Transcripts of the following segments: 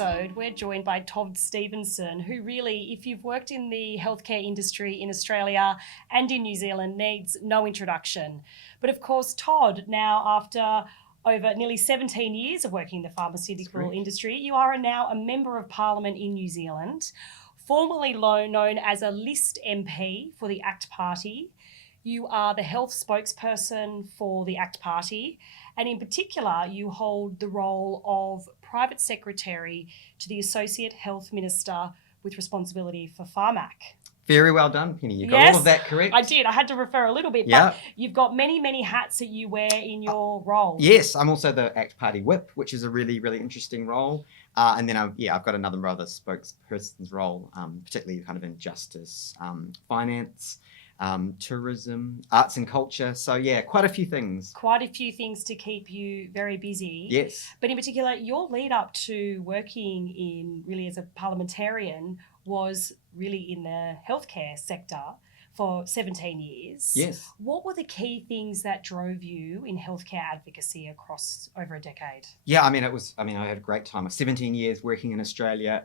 episode, we're joined by Todd Stephenson, who really, if you've worked in the healthcare industry in Australia and in New Zealand, needs no introduction. But of course, Todd, now after over nearly 17 years of working in the pharmaceutical industry, you are now a Member of Parliament in New Zealand, formerly known as a List MP for the ACT Party. You are the health spokesperson for the ACT Party, and in particular, you hold the role of Private Secretary to the Associate Health Minister with responsibility for Pharmac. Very well done, Penny. You got all of that correct. I did. I had to refer a little bit, but you've got many, many hats that you wear in your role. Yes, I'm also the ACT Party Whip, which is a really, really interesting role. And then I've got another other spokesperson's role, particularly kind of in justice, finance, tourism, arts and culture. So yeah, quite a few things. Quite a few things to keep you very busy. Yes. But in particular, your lead up to working in really as a parliamentarian was really in the healthcare sector for 17 years. Yes. What were the key things that drove you in healthcare advocacy across over a decade? Yeah, I had a great time. 17 years working in Australia,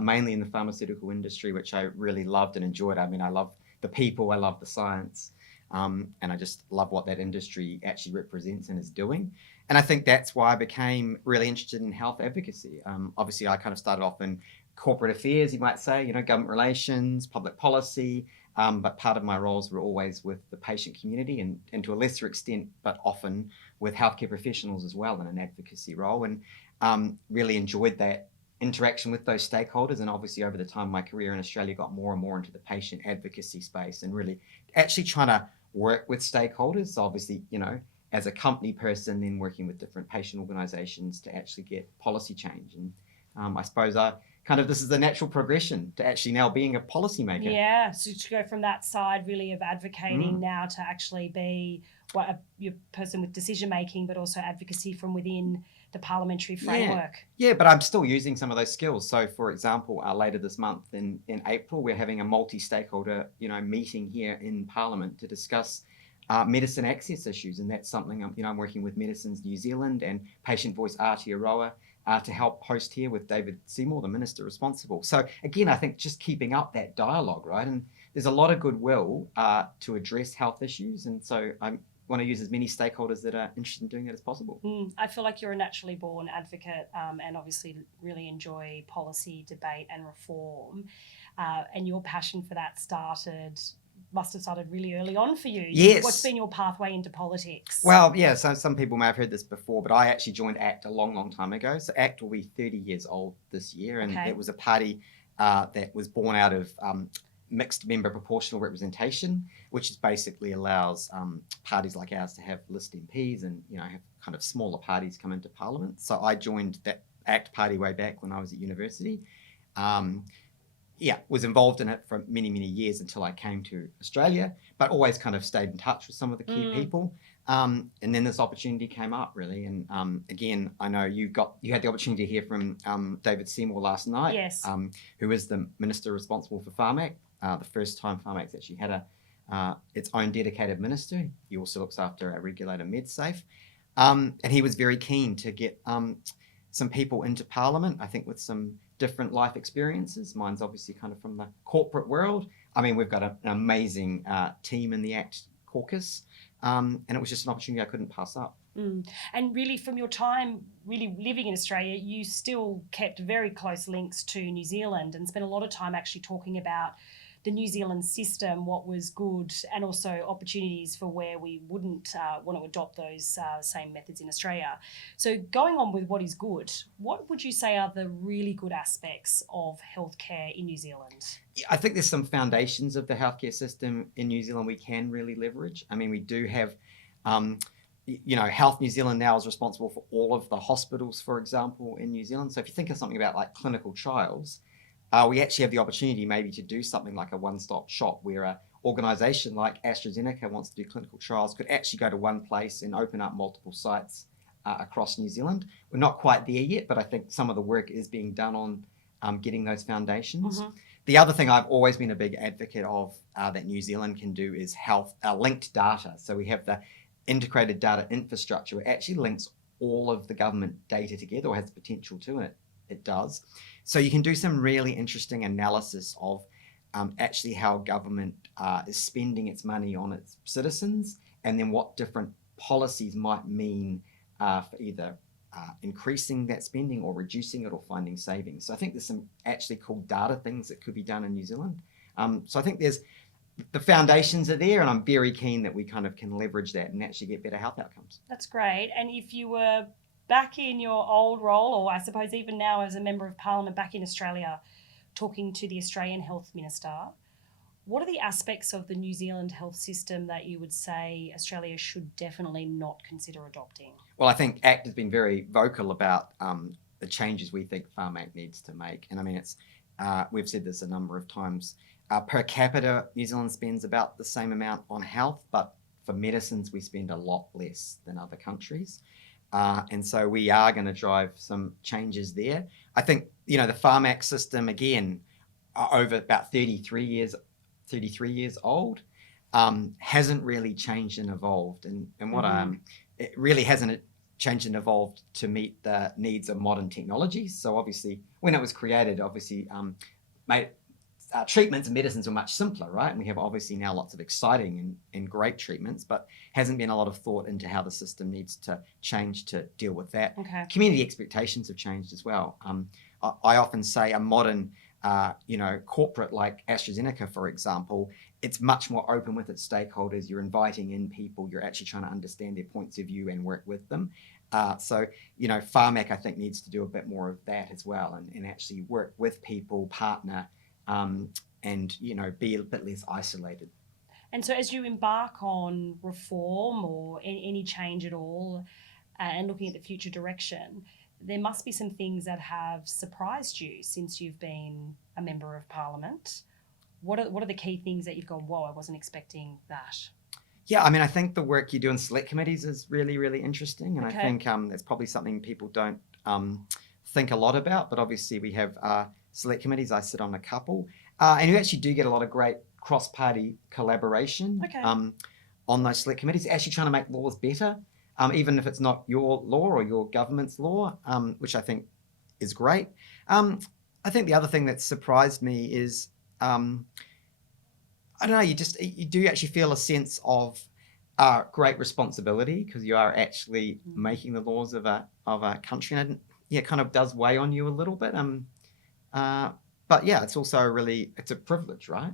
mainly in the pharmaceutical industry, which I really loved and enjoyed. I love the people, I love the science, and I just love what that industry actually represents and is doing. And I think that's why I became really interested in health advocacy. Obviously, I kind of started off in corporate affairs, you might say, government relations, public policy, but part of my roles were always with the patient community and to a lesser extent, but often with healthcare professionals as well in an advocacy role, and really enjoyed that interaction with those stakeholders. And obviously over the time my career in Australia got more and more into the patient advocacy space and really actually trying to work with stakeholders. So obviously, as a company person, then working with different patient organisations to actually get policy change. And I suppose this is the natural progression to actually now being a policymaker. Yeah, so to go from that side really of advocating now to actually be a person with decision making, but also advocacy from within the parliamentary framework. Yeah, but I'm still using some of those skills. So for example, later this month in April, we're having a multi-stakeholder meeting here in Parliament to discuss medicine access issues, and that's something I'm working with Medicines New Zealand and Patient Voice Aotearoa to help host here with David Seymour, the minister responsible. So again, I think just keeping up that dialogue, right? And there's a lot of goodwill to address health issues, and so I want to use as many stakeholders that are interested in doing that as possible. I feel like you're a naturally born advocate and obviously really enjoy policy, debate and reform. And your passion for that must have started really early on for you. Yes. What's been your pathway into politics? Well, yeah, so some people may have heard this before, but I actually joined ACT a long, long time ago. So ACT will be 30 years old this year, and it was a party that was born out of mixed member proportional representation, which basically allows parties like ours to have list MPs and have kind of smaller parties come into Parliament. So I joined that ACT party way back when I was at university. Was involved in it for many, many years until I came to Australia, but always kind of stayed in touch with some of the key people. And then this opportunity came up really. And again, I know you had the opportunity to hear from David Seymour last night, yes. Who is the minister responsible for Pharmac. The first time Pharmac's actually had its own dedicated minister. He also looks after our regulator MedSafe. And he was very keen to get some people into Parliament, I think with some different life experiences. Mine's obviously kind of from the corporate world. We've got an amazing team in the ACT caucus, and it was just an opportunity I couldn't pass up. And really from your time really living in Australia, you still kept very close links to New Zealand and spent a lot of time actually talking about the New Zealand system, what was good, and also opportunities for where we wouldn't want to adopt those same methods in Australia. So going on with what is good, what would you say are the really good aspects of healthcare in New Zealand? I think there's some foundations of the healthcare system in New Zealand we can really leverage. We do have, Health New Zealand now is responsible for all of the hospitals, for example, in New Zealand. So if you think of something about like clinical trials, we actually have the opportunity maybe to do something like a one-stop shop where an organisation like AstraZeneca wants to do clinical trials could actually go to one place and open up multiple sites across New Zealand. We're not quite there yet, but I think some of the work is being done on getting those foundations. The other thing I've always been a big advocate of that New Zealand can do is health linked data. So we have the integrated data infrastructure, which actually links all of the government data together or has the potential to it. it does. So you can do some really interesting analysis of actually how government is spending its money on its citizens, and then what different policies might mean for either increasing that spending or reducing it or finding savings. So I think there's some actually cool data things that could be done in New Zealand. So I think the foundations are there, and I'm very keen that we kind of can leverage that and actually get better health outcomes. That's great. And if you were back in your old role, or I suppose even now as a Member of Parliament back in Australia, talking to the Australian Health Minister, what are the aspects of the New Zealand health system that you would say Australia should definitely not consider adopting? Well, I think ACT has been very vocal about the changes we think PharmAct needs to make. And I mean, we've said this a number of times. Per capita, New Zealand spends about the same amount on health, but for medicines, we spend a lot less than other countries. And so we are going to drive some changes there. I think, the PharmAct system, again, over about 33 years old, hasn't really changed and evolved. And it really hasn't changed and evolved to meet the needs of modern technologies. So obviously, when it was created, treatments and medicines were much simpler, right? And we have obviously now lots of exciting and great treatments, but hasn't been a lot of thought into how the system needs to change to deal with that. Okay. Community expectations have changed as well. I often say a modern, corporate like AstraZeneca, for example, it's much more open with its stakeholders. You're inviting in people. You're actually trying to understand their points of view and work with them. So PharmAct, I think, needs to do a bit more of that as well, and actually work with people, partner, and be a bit less isolated. And so as you embark on reform or any change at all, and looking at the future direction, there must be some things that have surprised you since you've been a Member of Parliament. What are the key things that you've gone, whoa, I wasn't expecting that? Yeah, I mean, I think the work you do in select committees is really, really interesting. And Okay. I think it's probably something people don't think a lot about, but obviously we have select committees. I sit on a couple, and you actually do get a lot of great cross-party collaboration on those select committees, actually trying to make laws better, even if it's not your law or your government's law, which I think is great. I think the other thing that surprised me is, I don't know, you do actually feel a sense of great responsibility, because you are actually making the laws of a country, and it kind of does weigh on you a little bit. But yeah, it's also it's a privilege, right?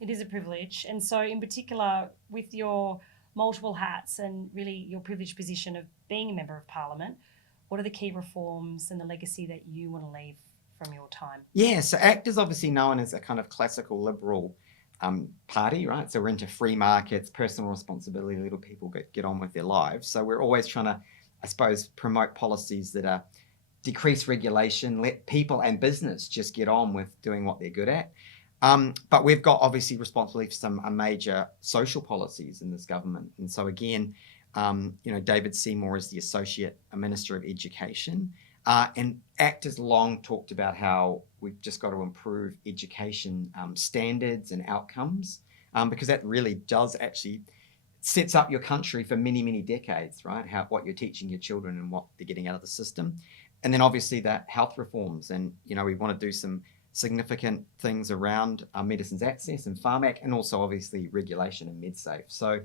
It is a privilege. And so in particular, with your multiple hats and really your privileged position of being a Member of Parliament, what are the key reforms and the legacy that you want to leave from your time? Yeah, so ACT is obviously known as a kind of classical liberal party, right? So we're into free markets, personal responsibility, little people get on with their lives. So we're always trying to, I suppose, promote policies that are decrease regulation, let people and business just get on with doing what they're good at. But we've got obviously responsibility for some major social policies in this government. And so again, David Seymour is the Associate Minister of Education. And ACT has long talked about how we've just got to improve education standards and outcomes, because that really does actually sets up your country for many, many decades, right? What you're teaching your children and what they're getting out of the system. And then obviously the health reforms. And, we want to do some significant things around medicines access and PharmAct, and also obviously regulation and MedSafe. So,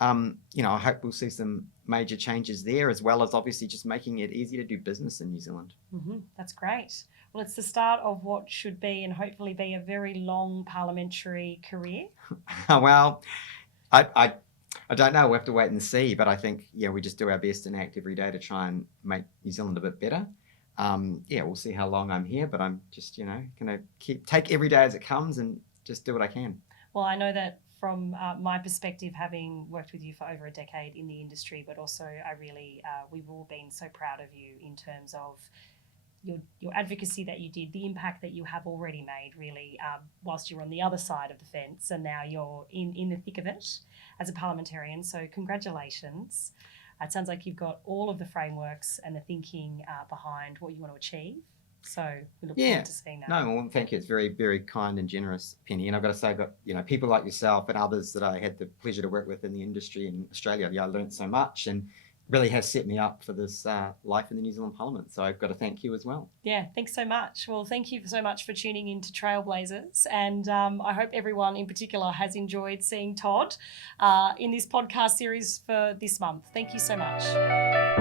I hope we'll see some major changes there, as well as obviously just making it easy to do business in New Zealand. Mm-hmm. That's great. Well, it's the start of what should be and hopefully be a very long parliamentary career. Well, I don't know. We'll have to wait and see. But I think, we just do our best and ACT every day to try and make New Zealand a bit better. We'll see how long I'm here, but I'm just, going to take every day as it comes and just do what I can. Well, I know that from my perspective, having worked with you for over a decade in the industry, but also we've all been so proud of you in terms of your advocacy that you did, the impact that you have already made, really, whilst you're on the other side of the fence, and now you're in the thick of it as a parliamentarian. So congratulations. It sounds like you've got all of the frameworks and the thinking behind what you want to achieve. So we look forward to seeing that. No, well, thank you. It's very, very kind and generous, Penny. And I've got to say, I've got people like yourself and others that I had the pleasure to work with in the industry in Australia. I learned so much, and really has set me up for this life in the New Zealand Parliament. So I've got to thank you as well. Yeah, thanks so much. Well, thank you so much for tuning in to TrailblAZers. And I hope everyone in particular has enjoyed seeing Todd in this podcast series for this month. Thank you so much.